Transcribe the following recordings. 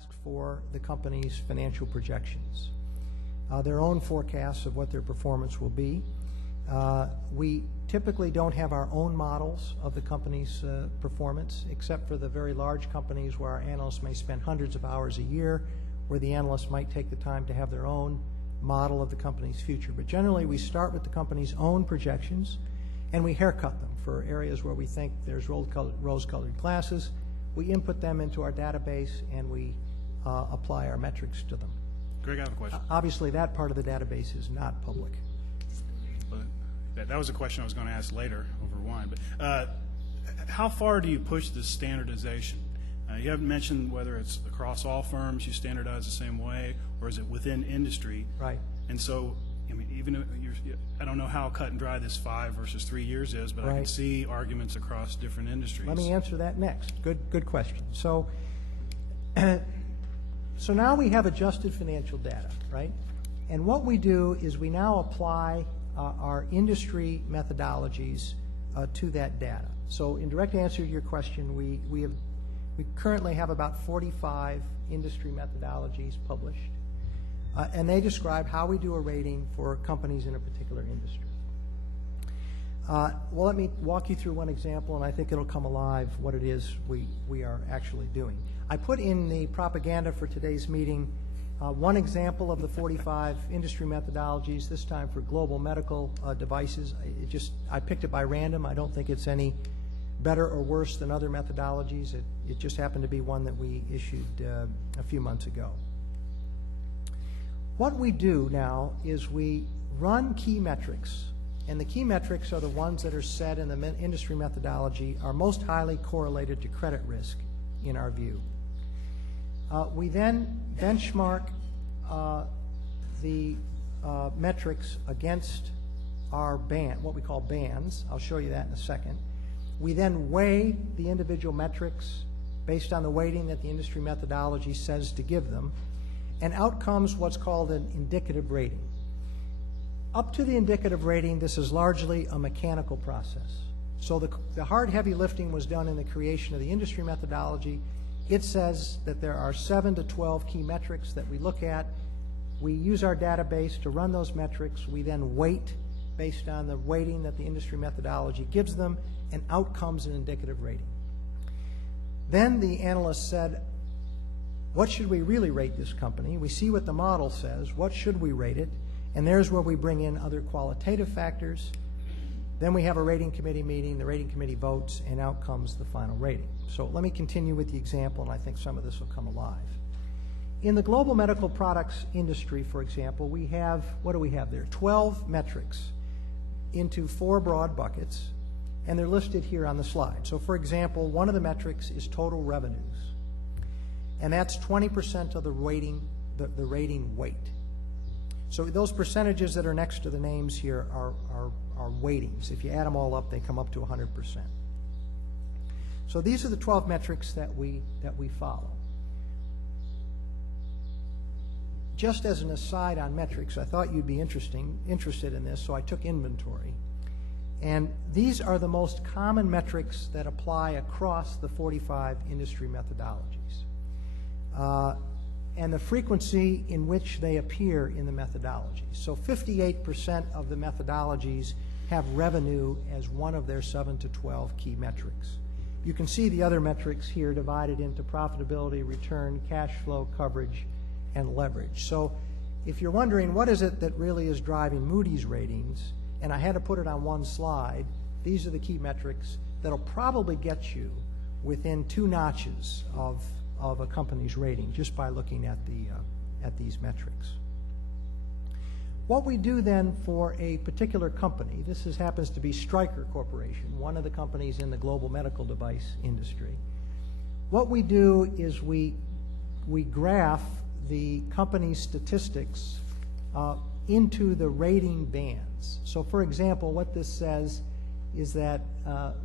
ask for the company's financial projections, their own forecasts of what their performance will be. We typically don't have our own models of the company's performance, except for the very large companies where our analysts may spend hundreds of hours a year, where the analysts might take the time to have their own model of the company's future. But generally, we start with the company's own projections, and we haircut them for areas where we think there's rose-colored glasses. We input them into our database, and we apply our metrics to them. Greg, I have a question. Obviously, that part of the database is not public. That was a question I was going to ask later over wine. But how far do you push this standardization? You haven't mentioned whether it's across all firms you standardize the same way, or is it within industry? Right. And so, I mean, even I don't know how cut and dry this 5 versus 3 years is, but right. I can see arguments across different industries. Let me answer that next. Good question. So, so now we have adjusted financial data, right? And what we do is we now apply our industry methodologies to that data. So in direct answer to your question, we currently have about 45 industry methodologies published, and they describe how we do a rating for companies in a particular industry. Well, let me walk you through one example, and I think it'll come alive what it is we are actually doing. I put in the propaganda for today's meeting one example of the 45 industry methodologies, this time for global medical devices. I picked it by random. I don't think it's any better or worse than other methodologies. It just happened to be one that we issued a few months ago. What we do now is we run key metrics, and the key metrics are the ones that are set in the industry methodology are most highly correlated to credit risk in our view. We then benchmark the metrics against our band, what we call bands. I'll show you that in a second. We then weigh the individual metrics based on the weighting that the industry methodology says to give them, and out comes what's called an indicative rating. Up to the indicative rating, this is largely a mechanical process. So the hard, heavy lifting was done in the creation of the industry methodology. It says that there are 7 to 12 key metrics that we look at. We use our database to run those metrics. We then weight based on the weighting that the industry methodology gives them, and out comes an indicative rating. Then the analyst said, what should we really rate this company? We see what the model says. What should we rate it? And there's where we bring in other qualitative factors. Then we have a rating committee meeting, the rating committee votes, and out comes the final rating. So let me continue with the example, and I think some of this will come alive. In the global medical products industry, for example, we have, what do we have there? 12 metrics into 4 broad buckets, and they're listed here on the slide. So for example, one of the metrics is total revenues, and that's 20% of the rating, the rating weight. So those percentages that are next to the names here are weightings. If you add them all up, they come up to 100%. So these are the 12 metrics that we follow. Just as an aside on metrics, I thought you'd be interested in this, so I took inventory. And these are the most common metrics that apply across the 45 industry methodologies, and the frequency in which they appear in the methodology. So 58% of the methodologies have revenue as one of their 7 to 12 key metrics. You can see the other metrics here divided into profitability, return, cash flow, coverage, and leverage. So if you're wondering what is it that really is driving Moody's ratings, and I had to put it on one slide, these are the key metrics that'll probably get you within 2 notches of a company's rating just by looking at these metrics. What we do then for a particular company, this happens to be Stryker Corporation, one of the companies in the global medical device industry. What we do is we graph the company's statistics into the rating bands. So for example, what this says is that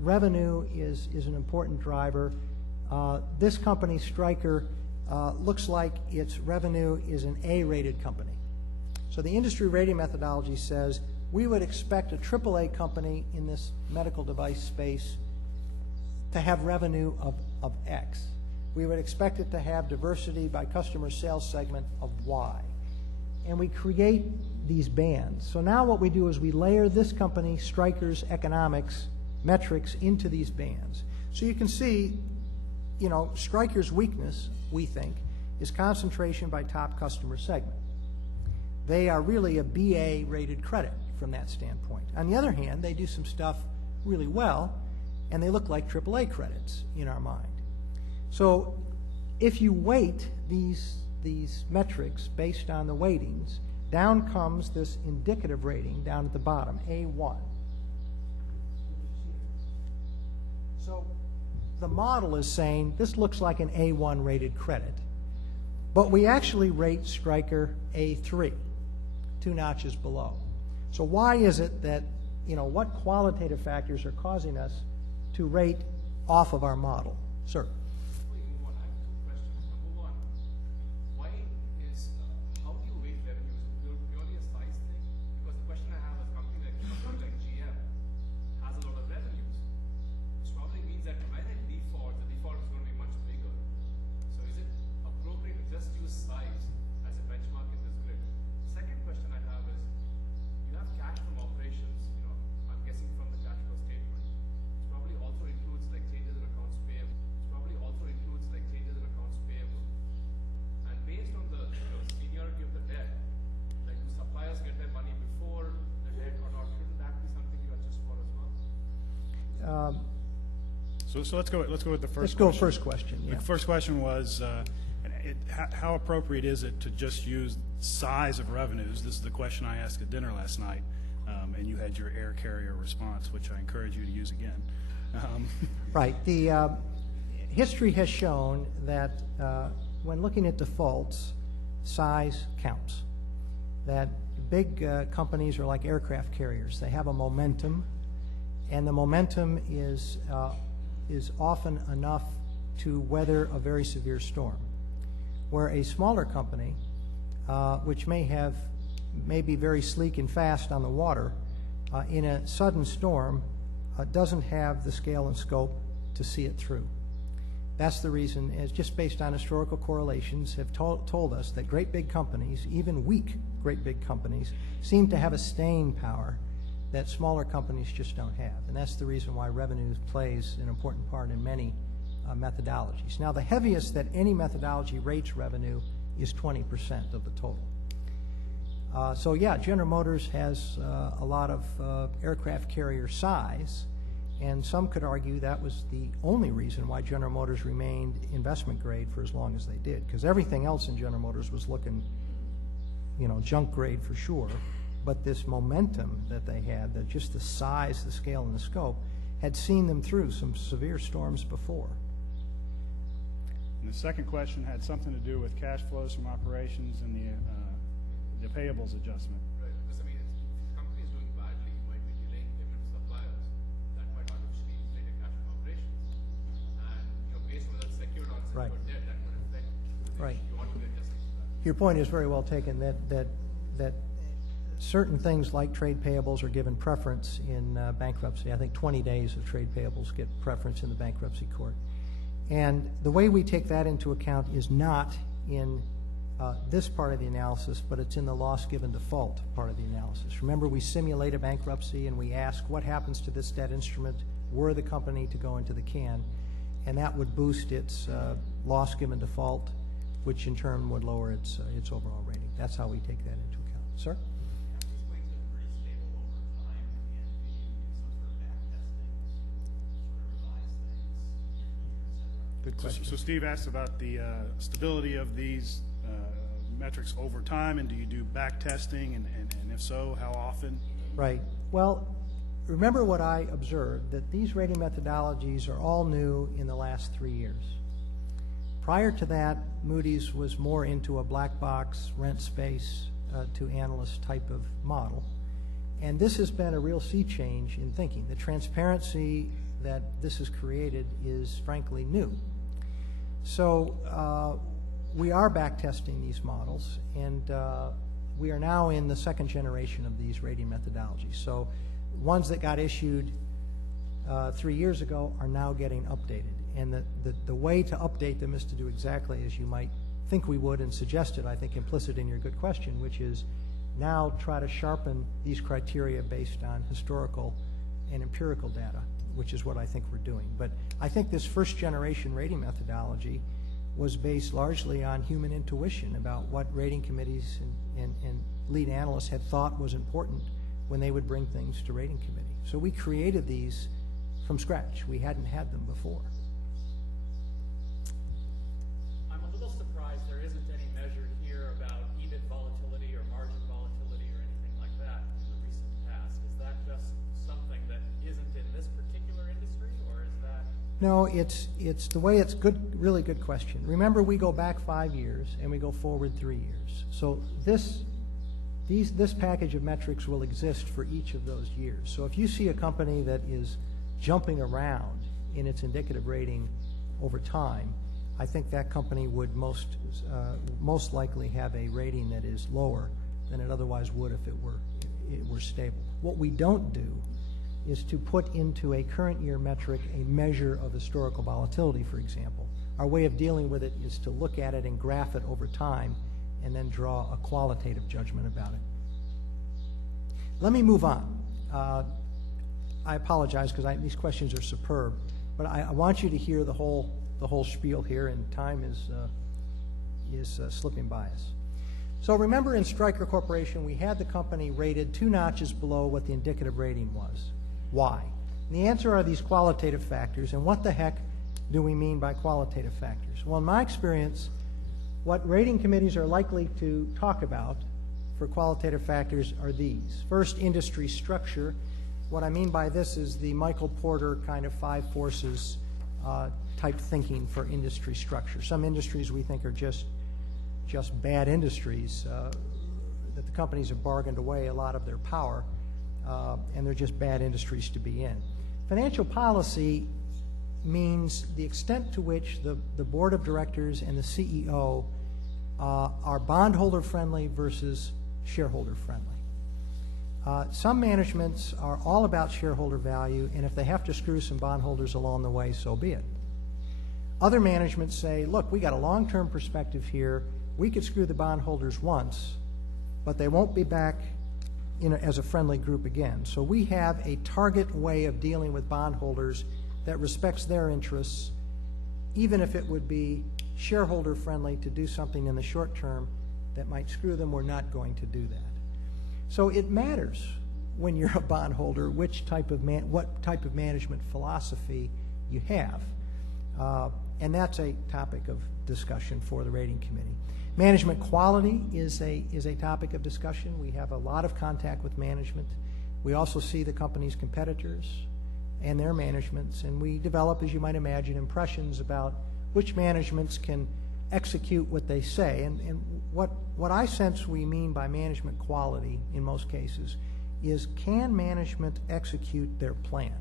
revenue is an important driver. This company, Stryker, looks like its revenue is an A-rated company. So the industry rating methodology says we would expect a AAA company in this medical device space to have revenue of X. we would expect it to have diversity by customer sales segment of Y. And we create these bands. So now what we do is we layer this company, Stryker's economics metrics, into these bands. So you can see, you know, Stryker's weakness, we think, is concentration by top customer segment. They are really a BA rated credit from that standpoint. On the other hand, they do some stuff really well, and they look like AAA credits in our mind. So if you weight these metrics based on the weightings, down comes this indicative rating down at the bottom, A1. So the model is saying this looks like an A1 rated credit, but we actually rate Stryker A3, 2 notches below. So why is it that, you know, what qualitative factors are causing us to rate off of our model? Sir? Before you move on, I have 2 questions. Number 1, why is, how do you weight revenues? Is it purely a size thing? Because the question I have is a company like GM has a lot of revenues, which probably means that when it defaults, the default is going to be much bigger. So is it appropriate to just use size as a benchmark in this grid? Second question I have is, you have cash from operations, you know, I'm guessing from the cash flow statement. It probably also includes like changes in accounts payable. It probably also includes like changes in accounts payable. And based on the, you know, seniority of the debt, like do suppliers get their money before the debt or not? Shouldn't that be something you adjust for as well? So let's go with the first Let's go question. first question. Yeah. The first question was, how appropriate is it to just use size of revenues? This is the question I asked at dinner last night, and you had your air carrier response, which I encourage you to use again. Right. The history has shown that when looking at defaults, size counts. That big companies are like aircraft carriers. They have a momentum, and the momentum is often enough to weather a very severe storm. Where a smaller company, which may be very sleek and fast on the water, in a sudden storm, doesn't have the scale and scope to see it through. That's the reason, as just based on historical correlations, have told us that great big companies, even weak great big companies, seem to have a staying power that smaller companies just don't have. And that's the reason why revenue plays an important part in many methodologies. Now, the heaviest that any methodology rates revenue is 20% of the total. So yeah, General Motors has a lot of aircraft carrier size, and some could argue that was the only reason why General Motors remained investment grade for as long as they did, because everything else in General Motors was looking, you know, junk grade for sure. But this momentum that they had, that just the size, the scale, and the scope, had seen them through some severe storms before. And the second question had something to do with cash flows from operations and the payables adjustment. Right, because I mean, if the company is doing badly, you might be delaying payment to suppliers. That might artificially inflate your cash from operations. And, you know, based on whether it's secured or unsecured Right. debt, that could affect the Right. You want to be adjusting to that. Your point is very well taken, that certain things like trade payables are given preference in bankruptcy. I think 20 days of trade payables get preference in the bankruptcy court. And the way we take that into account is not in this part of the analysis, but it's in the loss given default part of the analysis. Remember, we simulate a bankruptcy and we ask what happens to this debt instrument were the company to go into the can, and that would boost its loss given default, which in turn would lower its overall rating. That's how we take that into account. Sir? Good question. So Steve asked about the stability of these metrics over time, and do you do back testing, and if so, how often? Right. Well, remember what I observed, that these rating methodologies are all new in the last 3 years. Prior to that, Moody's was more into a black box, rent space to analyst type of model. And this has been a real sea change in thinking. The transparency that this has created is frankly new. So we are back testing these models, and we are now in the second generation of these rating methodologies. So ones that got issued 3 years ago are now getting updated. And the way to update them is to do exactly as you might think we would and suggested, I think implicit in your good question, which is now try to sharpen these criteria based on historical and empirical data, which is what I think we're doing. But I think this first generation rating methodology was based largely on human intuition about what rating committees and lead analysts had thought was important when they would bring things to rating committee. So we created these from scratch. We hadn't had them before. I'm a little surprised there isn't any measure here about EBIT volatility or margin volatility or anything like that in the recent past. Is that just something that isn't in this particular industry, or is that? No, it's the way it's good, really good question. Remember, we go back 5 years and we go forward 3 years. So this package of metrics will exist for each of those years. So if you see a company that is jumping around in its indicative rating over time, I think that company would most likely have a rating that is lower than it otherwise would if it were stable. What we don't do is to put into a current year metric a measure of historical volatility, for example. Our way of dealing with it is to look at it and graph it over time and then draw a qualitative judgment about it. Let me move on. I apologize because these questions are superb, but I want you to hear the whole spiel here, and time is slipping by us. So remember, in Stryker Corporation, we had the company rated 2 notches below what the indicative rating was. Why? And the answer are these qualitative factors, and what the heck do we mean by qualitative factors? Well, in my experience, what rating committees are likely to talk about for qualitative factors are these. First, industry structure. What I mean by this is the Michael Porter kind of 5 forces type thinking for industry structure. Some industries we think are just bad industries, that the companies have bargained away a lot of their power, and they're just bad industries to be in. Financial policy means the extent to which the board of directors and the CEO are bondholder friendly versus shareholder friendly. Some managements are all about shareholder value, and if they have to screw some bondholders along the way, so be it. Other managements say, look, we got a long-term perspective here. We could screw the bondholders once, but they won't be back as a friendly group again. So we have a target way of dealing with bondholders that respects their interests, even if it would be shareholder friendly to do something in the short term that might screw them. We're not going to do that. So it matters when you're a bondholder what type of management philosophy you have, and that's a topic of discussion for the rating committee. Management quality is a topic of discussion. We have a lot of contact with management. We also see the company's competitors and their managements, and we develop, as you might imagine, impressions about which managements can execute what they say. And what I sense we mean by management quality in most cases is, can management execute their plan?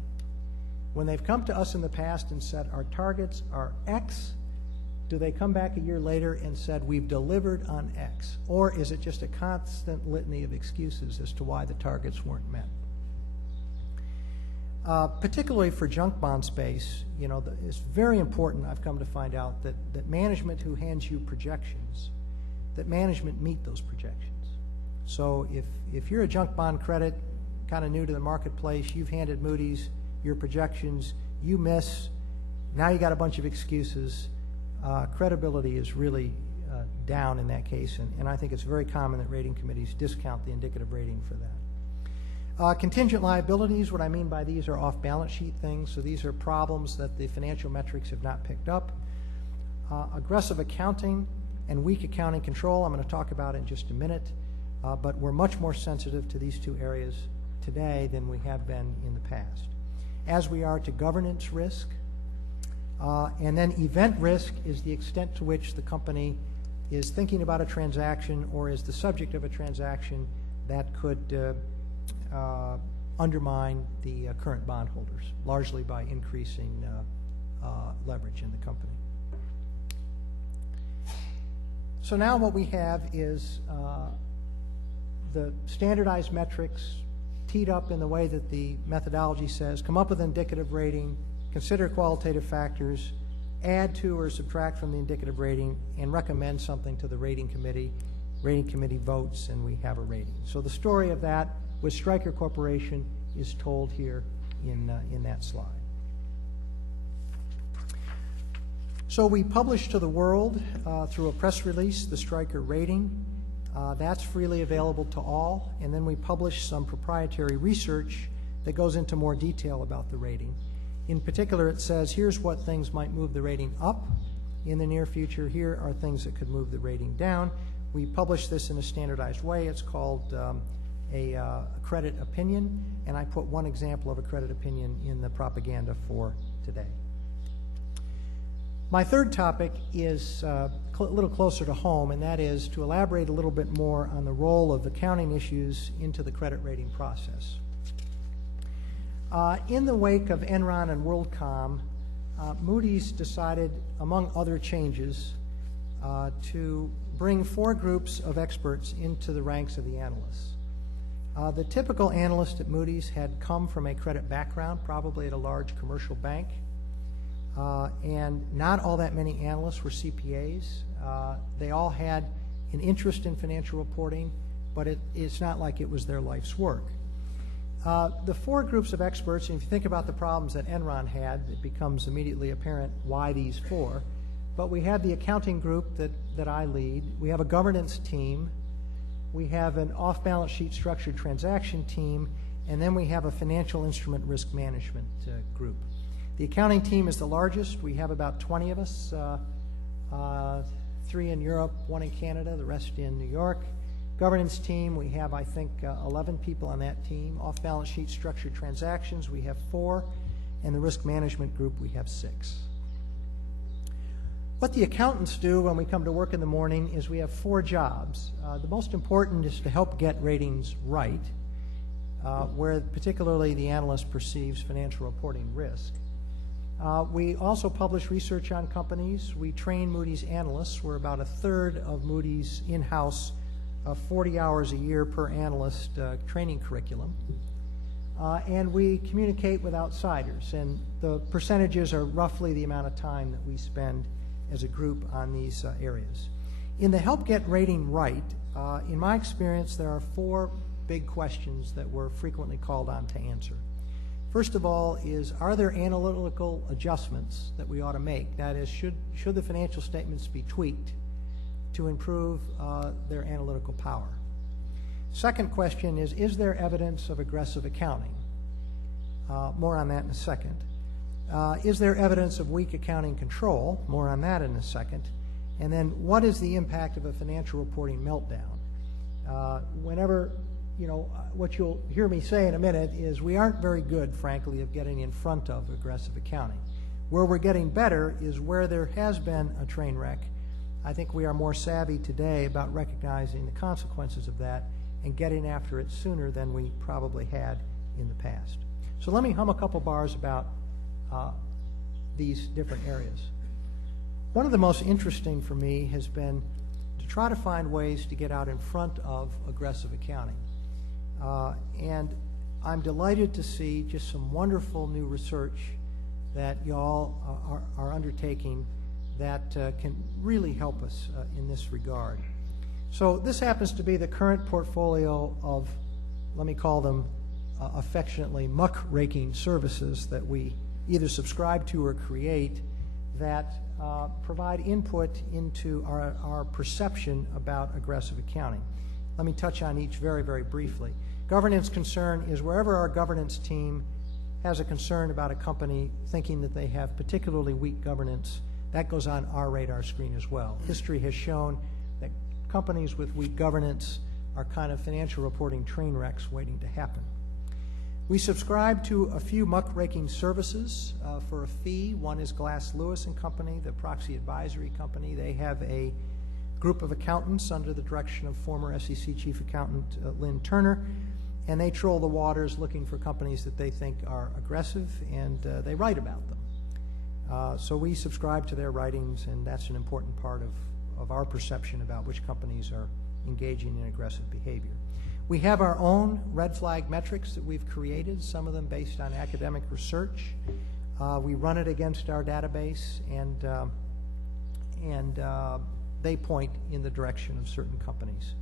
When they've come to us in the past and said our targets are X, do they come back a year later and said we've delivered on X? Or is it just a constant litany of excuses as to why the targets weren't met? Particularly for junk bond space, it's very important, I've come to find out, that management who hands you projections, that management meet those projections. So if you're a junk bond credit, kind of new to the marketplace, you've handed Moody's your projections, you miss, now you got a bunch of excuses. Credibility is really down in that case, and I think it's very common that rating committees discount the indicative rating for that. Contingent liabilities, what I mean by these are off-balance sheet things, so these are problems that the financial metrics have not picked up. Aggressive accounting and weak accounting control, I'm going to talk about in just a minute, but we're much more sensitive to these 2 areas today than we have been in the past. As we are to governance risk, and then event risk is the extent to which the company is thinking about a transaction or is the subject of a transaction that could undermine the current bondholders, largely by increasing leverage in the company. So now what we have is the standardized metrics teed up in the way that the methodology says, come up with an indicative rating, consider qualitative factors, add to or subtract from the indicative rating, and recommend something to the rating committee. Rating committee votes, and we have a rating. So the story of that with Stryker Corporation is told here in that slide. So we publish to the world through a press release the Stryker rating. That's freely available to all, and then we publish some proprietary research that goes into more detail about the rating. In particular, it says, here's what things might move the rating up in the near future. Here are things that could move the rating down. We publish this in a standardized way. It's called a credit opinion, and I put one example of a credit opinion in the propaganda for today. My third topic is a little closer to home, and that is to elaborate a little bit more on the role of accounting issues into the credit rating process. In the wake of Enron and WorldCom, Moody's decided, among other changes, to bring 4 groups of experts into the ranks of the analysts. The typical analyst at Moody's had come from a credit background, probably at a large commercial bank, and not all that many analysts were CPAs. They all had an interest in financial reporting, but it's not like it was their life's work. The 4 groups of experts, and if you think about the problems that Enron had, it becomes immediately apparent why these 4. But we have the accounting group that I lead. We have a governance team. We have an off-balance sheet structured transaction team. And then we have a financial instrument risk management group. The accounting team is the largest. We have about 20 of us, 3 in Europe, 1 in Canada, the rest in New York. Governance team, we have, I think, 11 people on that team. Off-balance sheet structured transactions, we have 4. And the risk management group, we have 6. What the accountants do when we come to work in the morning is we have 4 jobs. The most important is to help get ratings right, where particularly the analyst perceives financial reporting risk. We also publish research on companies. We train Moody's analysts. We're about 1/3 of Moody's in-house 40 hours a year per analyst training curriculum. And we communicate with outsiders, and the percentages are roughly the amount of time that we spend as a group on these areas. In the help get rating right, in my experience, there are 4 big questions that we're frequently called on to answer. First of all is, are there analytical adjustments that we ought to make? That is, should the financial statements be tweaked to improve their analytical power? Second question is there evidence of aggressive accounting? More on that in a second. Is there evidence of weak accounting control? More on that in a second. And then what is the impact of a financial reporting meltdown? Whenever, what you'll hear me say in a minute is we aren't very good, frankly, of getting in front of aggressive accounting. Where we're getting better is where there has been a train wreck. I think we are more savvy today about recognizing the consequences of that and getting after it sooner than we probably had in the past. So let me hum a couple bars about these different areas. One of the most interesting for me has been to try to find ways to get out in front of aggressive accounting. And I'm delighted to see just some wonderful new research that y'all are undertaking that can really help us in this regard. So this happens to be the current portfolio of, let me call them affectionately, muckraking services that we either subscribe to or create that provide input into our perception about aggressive accounting. Let me touch on each very, very briefly. Governance concern is wherever our governance team has a concern about a company thinking that they have particularly weak governance, that goes on our radar screen as well. History has shown that companies with weak governance are kind of financial reporting train wrecks waiting to happen. We subscribe to a few muckraking services for a fee. One is Glass Lewis and Company, the proxy advisory company. They have a group of accountants under the direction of former SEC Chief Accountant Lynn Turner, and they troll the waters looking for companies that they think are aggressive, and they write about them. So we subscribe to their writings, and that's an important part of our perception about which companies are engaging in aggressive behavior. We have our own red flag metrics that we've created, some of them based on academic research. We run it against our database, and they point in the direction of certain companies.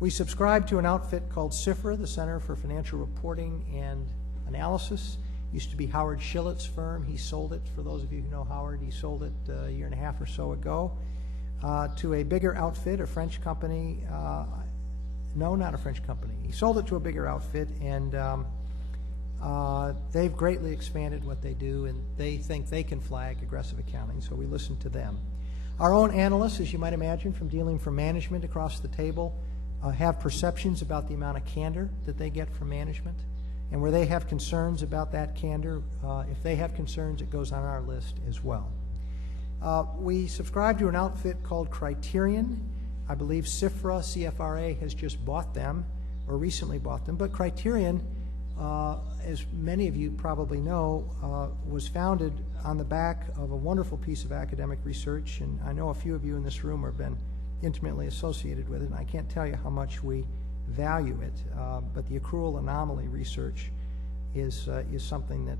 We subscribe to an outfit called CIFRA, the Center for Financial Reporting and Analysis. Used to be Howard Schillett's firm. He sold it, for those of you who know Howard, he sold it a year and a half or so ago to a bigger outfit, a French company. No, not a French company. He sold it to a bigger outfit, and they've greatly expanded what they do, and they think they can flag aggressive accounting, so we listen to them. Our own analysts, as you might imagine, from dealing from management across the table, have perceptions about the amount of candor that they get from management, and where they have concerns about that candor, if they have concerns, it goes on our list as well. We subscribe to an outfit called Criterion. I believe CIFRA, CFRA, has just bought them, or recently bought them, but Criterion, as many of you probably know, was founded on the back of a wonderful piece of academic research, and I know a few of you in this room have been intimately associated with it, and I can't tell you how much we value it, but the accrual anomaly research is something that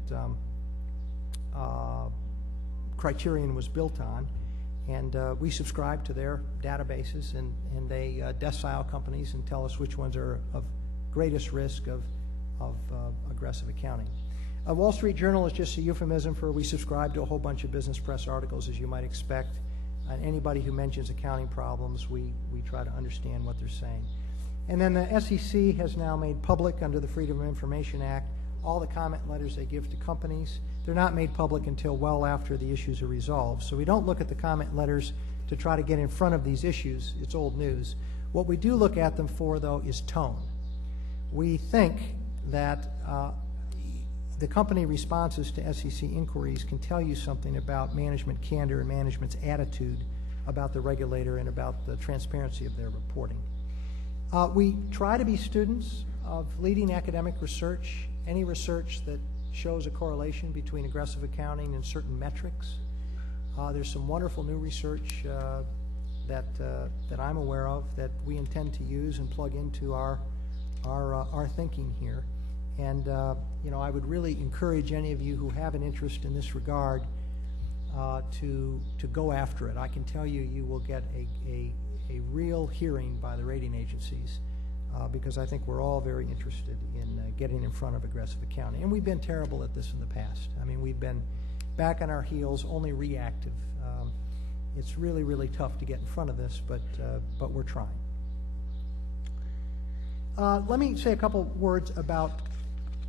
Criterion was built on, and we subscribe to their databases, and they decile companies and tell us which ones are of greatest risk of aggressive accounting. Wall Street Journal is just a euphemism for we subscribe to a whole bunch of business press articles, as you might expect. And anybody who mentions accounting problems, we try to understand what they're saying. And then the SEC has now made public under the Freedom of Information Act all the comment letters they give to companies. They're not made public until well after the issues are resolved. So we don't look at the comment letters to try to get in front of these issues. It's old news. What we do look at them for, though, is tone. We think that the company responses to SEC inquiries can tell you something about management candor and management's attitude about the regulator and about the transparency of their reporting. We try to be students of leading academic research, any research that shows a correlation between aggressive accounting and certain metrics. There's some wonderful new research that I'm aware of that we intend to use and plug into our thinking here. And I would really encourage any of you who have an interest in this regard to go after it. I can tell you, you will get a real hearing by the rating agencies because I think we're all very interested in getting in front of aggressive accounting. And we've been terrible at this in the past. I mean, we've been back on our heels, only reactive. It's really, really tough to get in front of this, but we're trying. Let me say a couple words about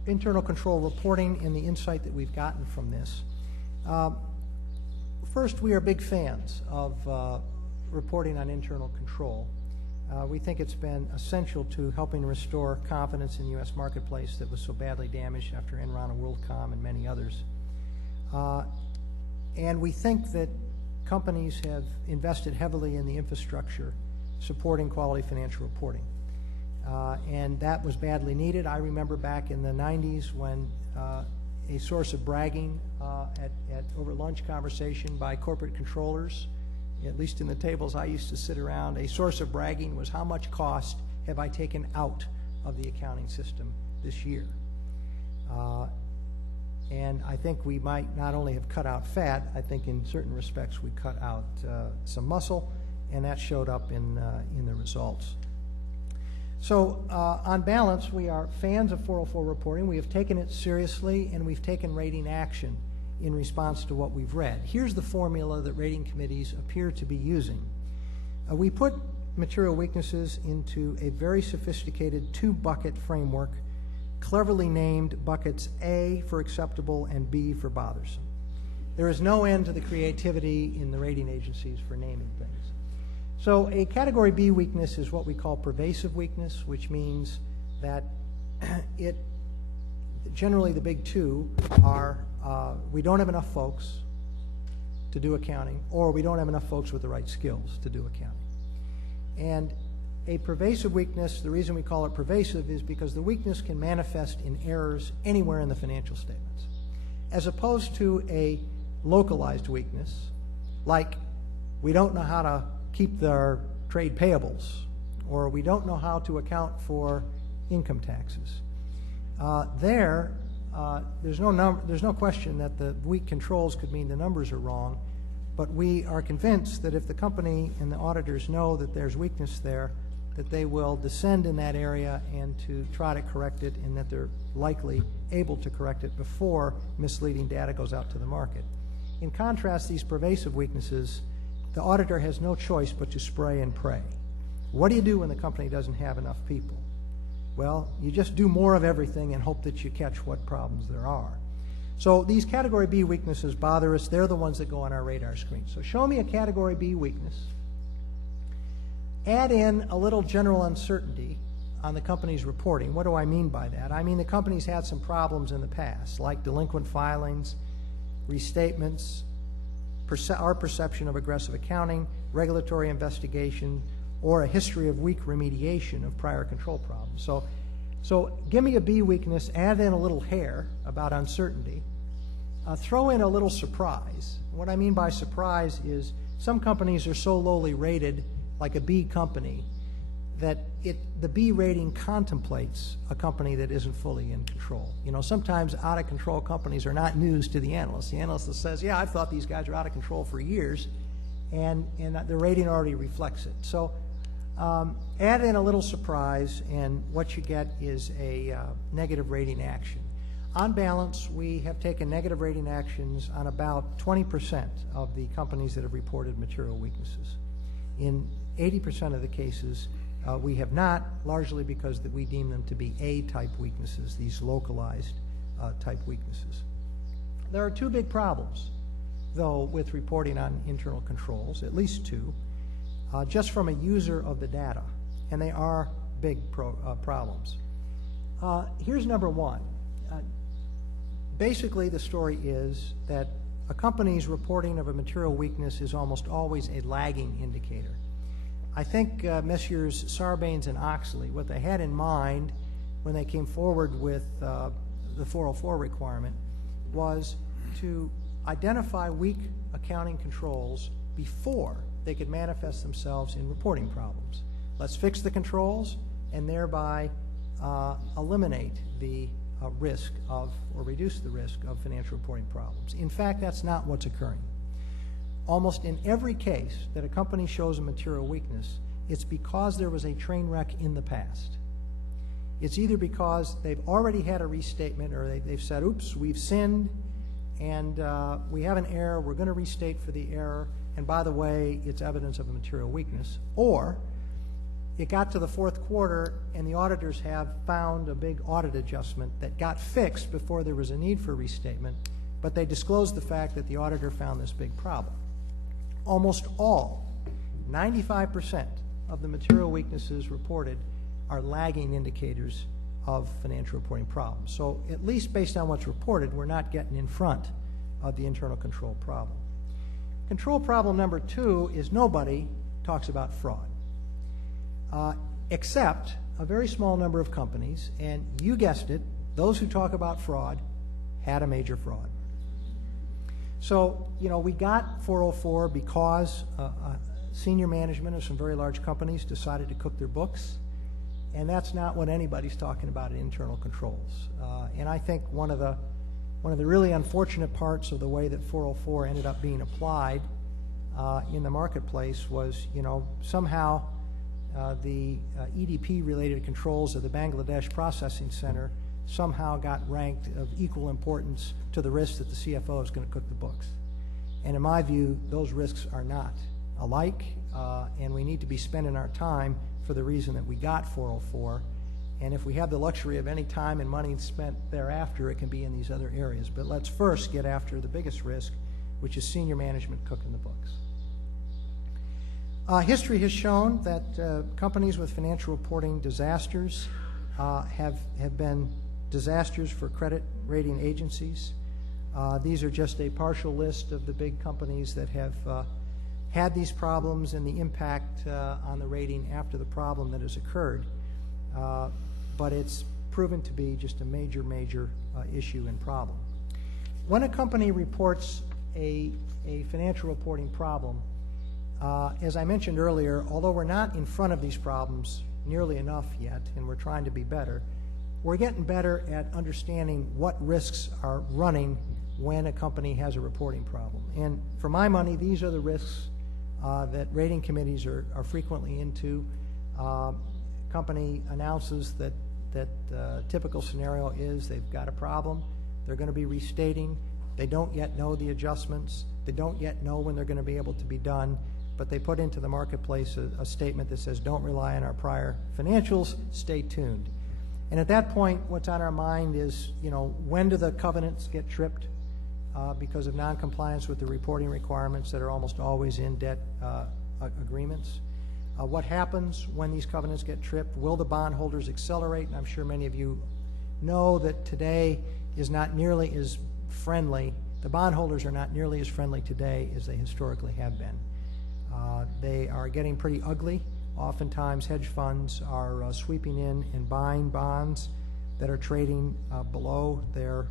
internal control reporting and the insight that we've gotten from this. First, we are big fans of reporting on internal control. We think it's been essential to helping restore confidence in the U.S. marketplace that was so badly damaged after Enron and WorldCom and many others. And we think that companies have invested heavily in the infrastructure supporting quality financial reporting. And that was badly needed. I remember back in the 90s when a source of bragging at over lunch conversation by corporate controllers, at least in the tables I used to sit around, a source of bragging was how much cost have I taken out of the accounting system this year. And I think we might not only have cut out fat, I think in certain respects we cut out some muscle, and that showed up in the results. So on balance, we are fans of 404 reporting. We have taken it seriously, and we've taken rating action in response to what we've read. Here's the formula that rating committees appear to be using. We put material weaknesses into a very sophisticated two-bucket framework, cleverly named buckets A for acceptable and B for bothersome. There is no end to the creativity in the rating agencies for naming things. So a category B weakness is what we call pervasive weakness, which means that generally the big two are we don't have enough folks to do accounting, or we don't have enough folks with the right skills to do accounting. And a pervasive weakness, the reason we call it pervasive is because the weakness can manifest in errors anywhere in the financial statements, as opposed to a localized weakness, like we don't know how to keep our trade payables, or we don't know how to account for income taxes. there's no question that the weak controls could mean the numbers are wrong, but we are convinced that if the company and the auditors know that there's weakness there, that they will descend in that area and to try to correct it, and that they're likely able to correct it before misleading data goes out to the market. In contrast, these pervasive weaknesses, the auditor has no choice but to spray and pray. What do you do when the company doesn't have enough people? Well, you just do more of everything and hope that you catch what problems there are. So these Category B weaknesses bother us. They're the ones that go on our radar screen. So show me a Category B weakness. Add in a little general uncertainty on the company's reporting. What do I mean by that? I mean the company's had some problems in the past, like delinquent filings, restatements, our perception of aggressive accounting, regulatory investigation, or a history of weak remediation of prior control problems. So give me a B weakness, add in a little hair about uncertainty, throw in a little surprise. What I mean by surprise is some companies are so lowly rated, like a B company, that the B rating contemplates a company that isn't fully in control. You know, sometimes out of control companies are not news to the analyst. The analyst says, yeah, I've thought these guys are out of control for years, and the rating already reflects it. So add in a little surprise, and what you get is a negative rating action. On balance, we have taken negative rating actions on about 20% of the companies that have reported material weaknesses. In 80% of the cases, we have not, largely because we deem them to be A-type weaknesses, these localized type weaknesses. There are two big problems, though, with reporting on internal controls, at least two, just from a user of the data, and they are big problems. Here's number one. Basically, the story is that a company's reporting of a material weakness is almost always a lagging indicator. I think Messrs. Sarbanes and Oxley, what they had in mind when they came forward with the 404 requirement was to identify weak accounting controls before they could manifest themselves in reporting problems. Let's fix the controls and thereby eliminate the risk of, or reduce the risk of financial reporting problems. In fact, that's not what's occurring. Almost in every case that a company shows a material weakness, it's because there was a train wreck in the past. It's either because they've already had a restatement, or they've said, oops, we've sinned, and we have an error, we're going to restate for the error, and by the way, it's evidence of a material weakness. Or it got to the fourth quarter, and the auditors have found a big audit adjustment that got fixed before there was a need for restatement, but they disclosed the fact that the auditor found this big problem. Almost all, 95% of the material weaknesses reported are lagging indicators of financial reporting problems. So at least based on what's reported, we're not getting in front of the internal control problem. Control problem number two is nobody talks about fraud, except a very small number of companies, and you guessed it, those who talk about fraud had a major fraud. So, you know, we got 404 because senior management of some very large companies decided to cook their books, and that's not what anybody's talking about in internal controls. And I think one of the really unfortunate parts of the way that 404 ended up being applied in the marketplace was, you know, somehow the EDP-related controls of the Bangladesh Processing Center somehow got ranked of equal importance to the risk that the CFO is going to cook the books. And in my view, those risks are not alike, and we need to be spending our time for the reason that we got 404. And if we have the luxury of any time and money spent thereafter, it can be in these other areas. But let's first get after the biggest risk, which is senior management cooking the books. History has shown that companies with financial reporting disasters have been disasters for credit rating agencies. These are just a partial list of the big companies that have had these problems and the impact on the rating after the problem that has occurred. But it's proven to be just a major issue and problem. When a company reports a financial reporting problem, as I mentioned earlier, although we're not in front of these problems nearly enough yet, and we're trying to be better, we're getting better at understanding what risks are running when a company has a reporting problem. And for my money, these are the risks that rating committees are frequently into. Company announces that typical scenario is they've got a problem, they're going to be restating, they don't yet know the adjustments, they don't yet know when they're going to be able to be done, but they put into the marketplace a statement that says, don't rely on our prior financials, stay tuned. And at that point, what's on our mind is, when do the covenants get tripped because of noncompliance with the reporting requirements that are almost always in debt agreements? What happens when these covenants get tripped? Will the bondholders accelerate? And I'm sure many of you know that today is not nearly as friendly. The bondholders are not nearly as friendly today as they historically have been. They are getting pretty ugly. Oftentimes, hedge funds are sweeping in and buying bonds that are trading below their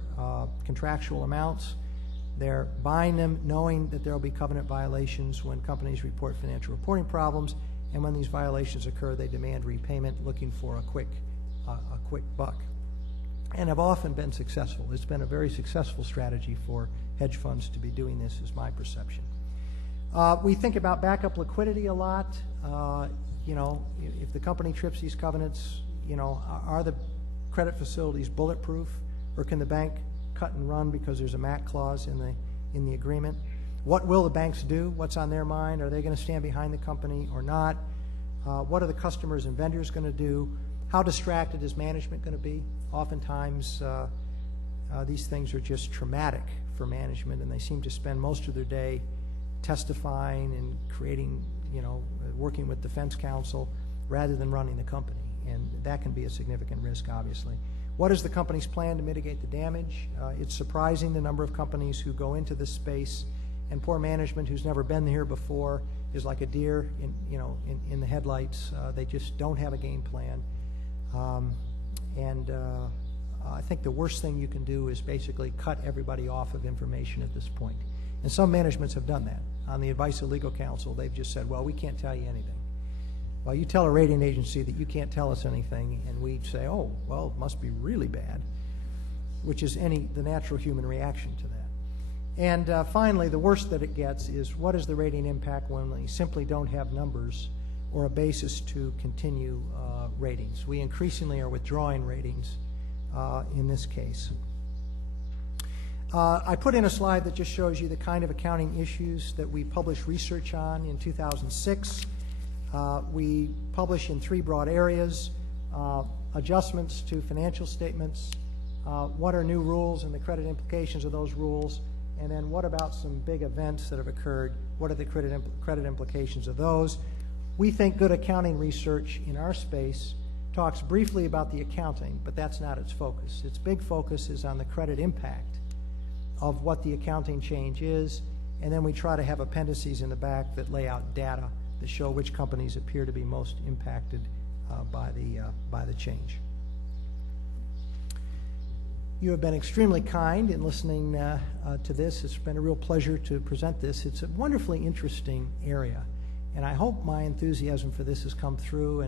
contractual amounts. They're buying them knowing that there will be covenant violations when companies report financial reporting problems, and when these violations occur, they demand repayment, looking for a quick buck, and have often been successful. It's been a very successful strategy for hedge funds to be doing this, is my perception. We think about backup liquidity a lot. If the company trips these covenants, are the credit facilities bulletproof, or can the bank cut and run because there's a MAC clause in the agreement? What will the banks do? What's on their mind? Are they going to stand behind the company or not? What are the customers and vendors going to do? How distracted is management going to be? Oftentimes, these things are just traumatic for management, and they seem to spend most of their day testifying and creating, working with defense counsel rather than running the company. And that can be a significant risk, obviously. What is the company's plan to mitigate the damage? It's surprising the number of companies who go into this space, and poor management who's never been here before is like a deer in the headlights. They just don't have a game plan. I think the worst thing you can do is basically cut everybody off of information at this point. And some managements have done that. On the advice of legal counsel, they've just said, well, we can't tell you anything. Well, you tell a rating agency that you can't tell us anything, and we say, oh, well, it must be really bad, which is the natural human reaction to that. And finally, the worst that it gets is, what is the rating impact when they simply don't have numbers or a basis to continue ratings? We increasingly are withdrawing ratings in this case. I put in a slide that just shows you the kind of accounting issues that we published research on in 2006. We publish in 3 broad areas: adjustments to financial statements, what are new rules and the credit implications of those rules, and then what about some big events that have occurred, what are the credit implications of those. We think good accounting research in our space talks briefly about the accounting, but that's not its focus. Its big focus is on the credit impact of what the accounting change is, and then we try to have appendices in the back that lay out data that show which companies appear to be most impacted by the change. You have been extremely kind in listening to this. It's been a real pleasure to present this. It's a wonderfully interesting area, and I hope my enthusiasm for this has come through,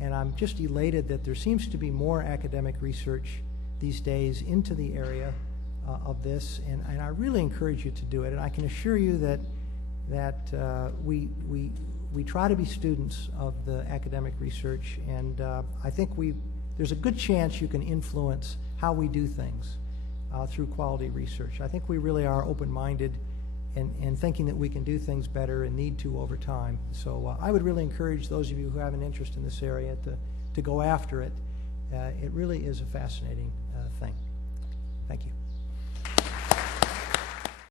and I'm just elated that there seems to be more academic research these days into the area of this, and I really encourage you to do it. And I can assure you that we try to be students of the academic research, and I think there's a good chance you can influence how we do things through quality research. I think we really are open-minded and thinking that we can do things better and need to over time. So I would really encourage those of you who have an interest in this area to go after it. It really is a fascinating thing. Thank you.